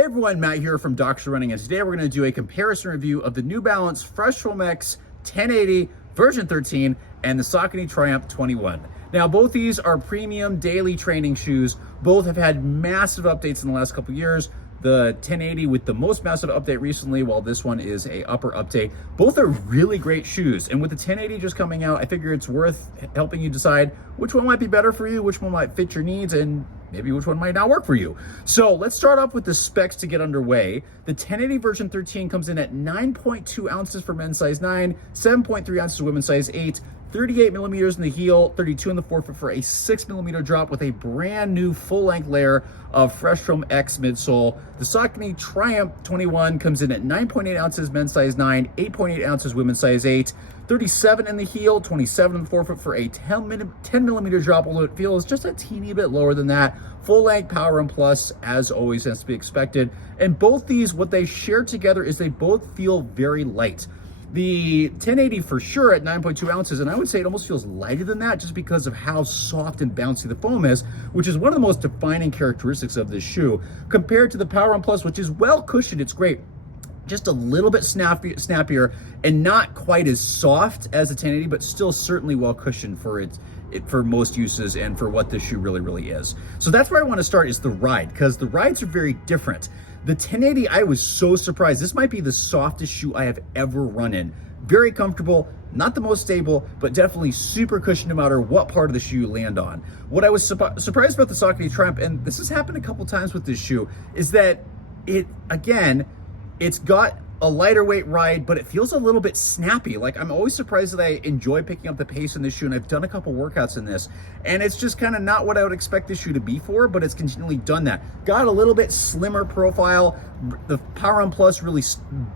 Hey everyone, Matt here from Dr. Running, and today we're going to do a comparison review of the New Balance Fresh Foam X 1080 version 13 and the Saucony Triumph 21. Now, both these are premium daily training shoes. Both have had massive updates in the last couple years. The 1080 with the most massive update recently, while this one is a upper update. Both are really great shoes, and with the 1080 just coming out, I figure it's worth helping you decide which one might be better for you, which one might fit your needs, and maybe which one might not work for you. So let's start off with the specs to get underway. The 1080 version 13 comes in at 9.2 ounces for men's size 9, 7.3 ounces for women's size 8, 38 millimeters in the heel, 32 in the forefoot for a 6 millimeter drop with a brand new full-length layer of Fresh Foam X midsole. The Saucony Triumph 21 comes in at 9.8 ounces men's size 9, 8.8 ounces women's size 8, 37 in the heel, 27 in the forefoot for a 10 millimeter drop, although it feels just a teeny bit lower than that. Full-length Power and Plus, as always, has to be expected. And both these, what they share together is they both feel very light. The 1080 for sure at 9.2 ounces, and I would say it almost feels lighter than that just because of how soft and bouncy the foam is, which is one of the most defining characteristics of this shoe, compared to the Power and Plus, which is well cushioned. It's great. Just a little bit snappier and not quite as soft as the 1080, but still certainly well cushioned for for most uses and for what this shoe really is. So that's where I want to start, is the ride, because the rides are very different. The 1080, I was so surprised. This might be the softest shoe I have ever run in. Very comfortable, not the most stable, but definitely super cushioned no matter what part of the shoe you land on. What I was surprised about the Saucony Triumph, and this has happened a couple times with this shoe, is that it's got a lighter weight ride, but it feels a little bit snappy. Like, I'm always surprised that I enjoy picking up the pace in this shoe, and I've done a couple workouts in this, and it's just kind of not what I would expect this shoe to be for, but it's continually done that. Got a little bit slimmer profile. The Power and Plus really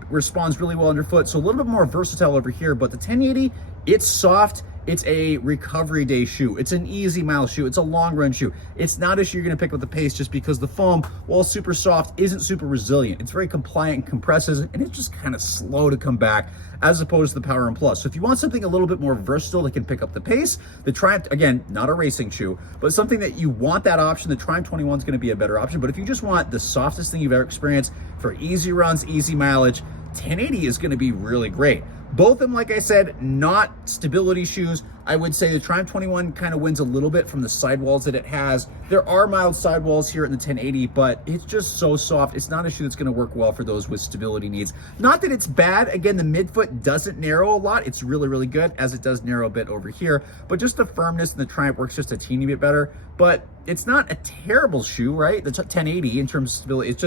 responds really well underfoot, so a little bit more versatile over here, but the 1080, it's soft. It's a recovery day shoe. It's an easy mile shoe. It's a long run shoe. It's not a shoe you're gonna pick up the pace just because the foam, while super soft, isn't super resilient. It's very compliant and compresses, and it's just kind of slow to come back as opposed to the Power and Plus. So if you want something a little bit more versatile that can pick up the pace, the Triumph, again, not a racing shoe, but something that you want that option, the Triumph 21 is gonna be a better option. But if you just want the softest thing you've ever experienced for easy runs, easy mileage, 1080 is gonna be really great. Both of them, like I said, not stability shoes. I would say the Triumph 21 kind of wins a little bit from the sidewalls that it has. There are mild sidewalls here in the 1080, but it's just so soft. It's not a shoe that's going to work well for those with stability needs. Not that it's bad. Again, the midfoot doesn't narrow a lot. It's really good, as it does narrow a bit over here. But just the firmness in the Triumph works just a teeny bit better. But it's not a terrible shoe, right? The 1080 in terms of stability, it's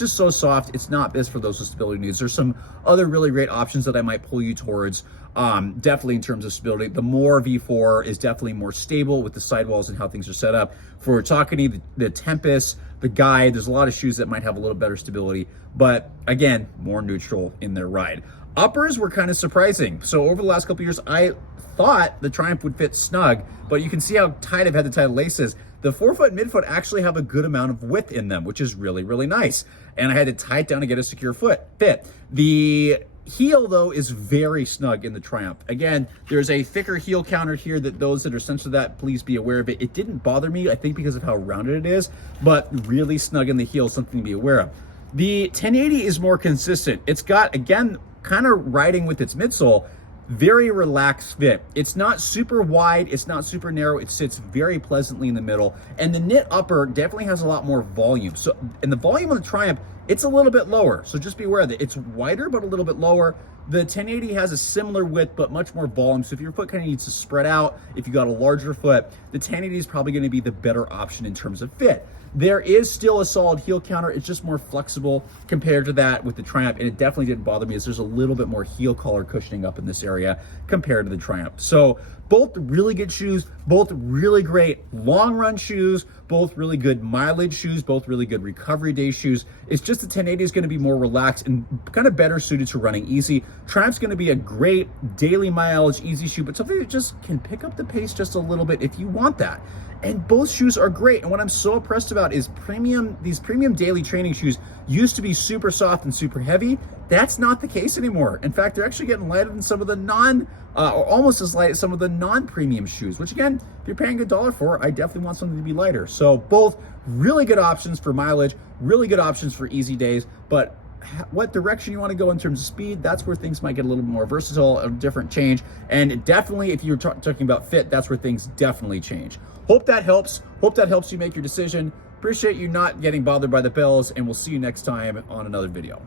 just so soft. It's not best for those with stability needs. There's some other really great options that I might pull you towards. Definitely in terms of stability, the More V4 is definitely more stable with the sidewalls and how things are set up. For Saucony, the Tempest, the Guide, there's a lot of shoes that might have a little better stability, but again, more neutral in their ride. Uppers were kind of surprising. So over the last couple of years, I thought the Triumph would fit snug, but you can see how tight I've had to tie the laces. The forefoot and midfoot actually have a good amount of width in them, which is really nice. And I had to tie it down to get a secure fit. The heel, though, is very snug in the Triumph. Again, there's a thicker heel counter here that those that are sensitive to that, please be aware of it. It didn't bother me, I think, because of how rounded it is, but really snug in the heel, something to be aware of. The 1080 is more consistent. It's got, again, kind of riding with its midsole, very relaxed fit. It's not super wide, it's not super narrow, it sits very pleasantly in the middle, and the knit upper definitely has a lot more volume. So, and the volume on the Triumph, it's a little bit lower, so just be aware that it's wider but a little bit lower. The 1080 has a similar width but much more volume, so if your foot kind of needs to spread out, if you got a larger foot, the 1080 is probably going to be the better option in terms of fit. There is still a solid heel counter. It's just more flexible compared to that with the Triumph, and it definitely didn't bother me as there's a little bit more heel collar cushioning up in this area compared to the Triumph. So both really good shoes, both really great long run shoes, both really good mileage shoes, both really good recovery day shoes. It's just the 1080 is going to be more relaxed and kind of better suited to running easy. Triumph's going to be a great daily mileage easy shoe, but something that just can pick up the pace just a little bit if you want that. And both shoes are great. And what I'm so impressed about about is these premium daily training shoes used to be super soft and super heavy. That's not the case anymore. In fact, they're actually getting lighter than some of the or almost as light as some of the non-premium shoes, which again, if you're paying $1 for, I definitely want something to be lighter. So both really good options for mileage, really good options for easy days, but what direction you want to go in terms of speed, that's where things might get a little more versatile, a different change. And definitely, if you're talking about fit, that's where things definitely change. Hope that helps. Hope that helps you make your decision. Appreciate you not getting bothered by the bells, and we'll see you next time on another video.